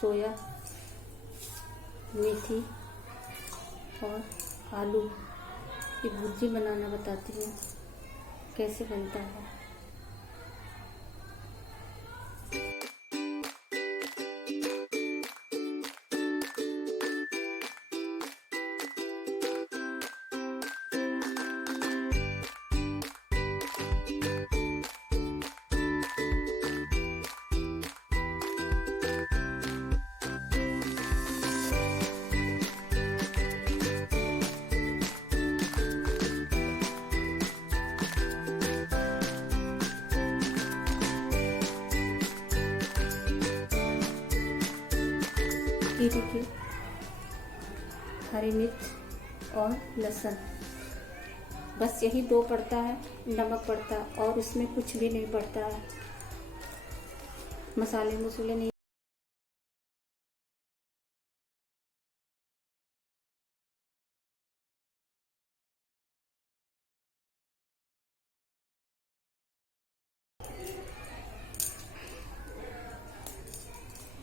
सोया, मेथी और आलू की भुर्जी बनाना बताती हूँ कैसे बनता है। ये देखिए, हरी मिर्च और लहसुन, बस यही दो पड़ता है, नमक पड़ता है और उसमें कुछ भी नहीं पड़ता है, मसाले मसूले नहीं।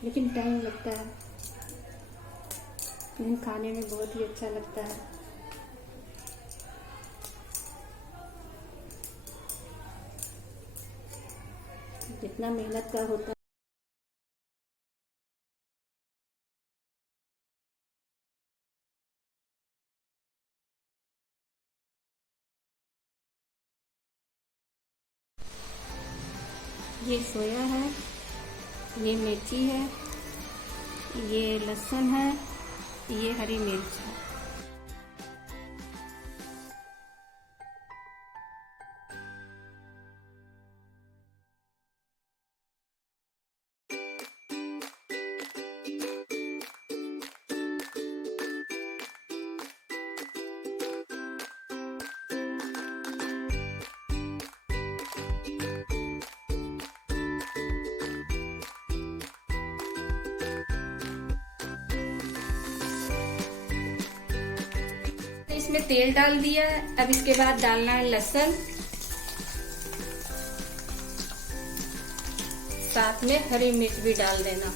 लेकिन टाइम लगता है, लेकिन खाने में बहुत ही अच्छा लगता है। जितना मेहनत का होता है। ये सोया है, ये मिर्ची है, ये लहसुन है, ये हरी मिर्च है। इसमें तेल डाल दिया है। अब इसके बाद डालना है लहसुन, साथ में हरी मिर्च भी डाल देना।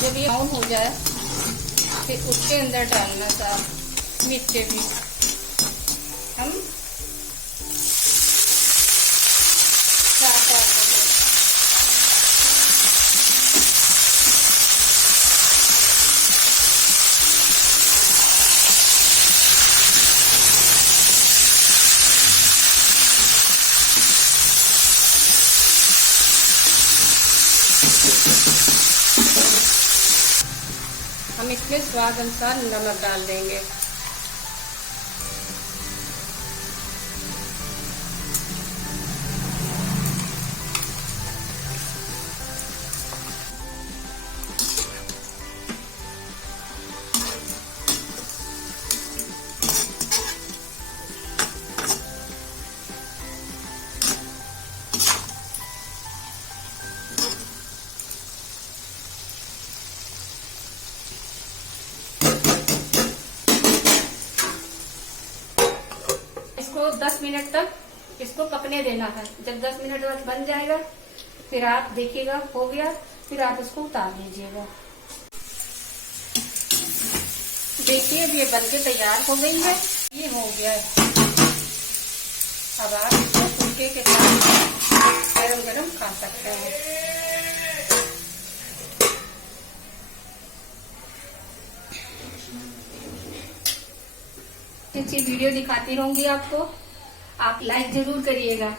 जब ये ब्राउन हो जाए फिर उसके अंदर डालना था मिर्चे भी। हम इसमें स्वाद अनुसार नमक डाल देंगे। इसको 10 मिनट तक इसको पकने देना है। जब 10 मिनट बाद बन जाएगा फिर आप देखिएगा हो गया, फिर आप इसको उतार लीजिएगा। देखिए अब ये बनके तैयार हो गई है, ये हो गया है। अब आप इसको फुलके के साथ गरम गरम खा सकते हैं। अच्छी वीडियो दिखाती रहूंगी आपको, आप लाइक जरूर करिएगा।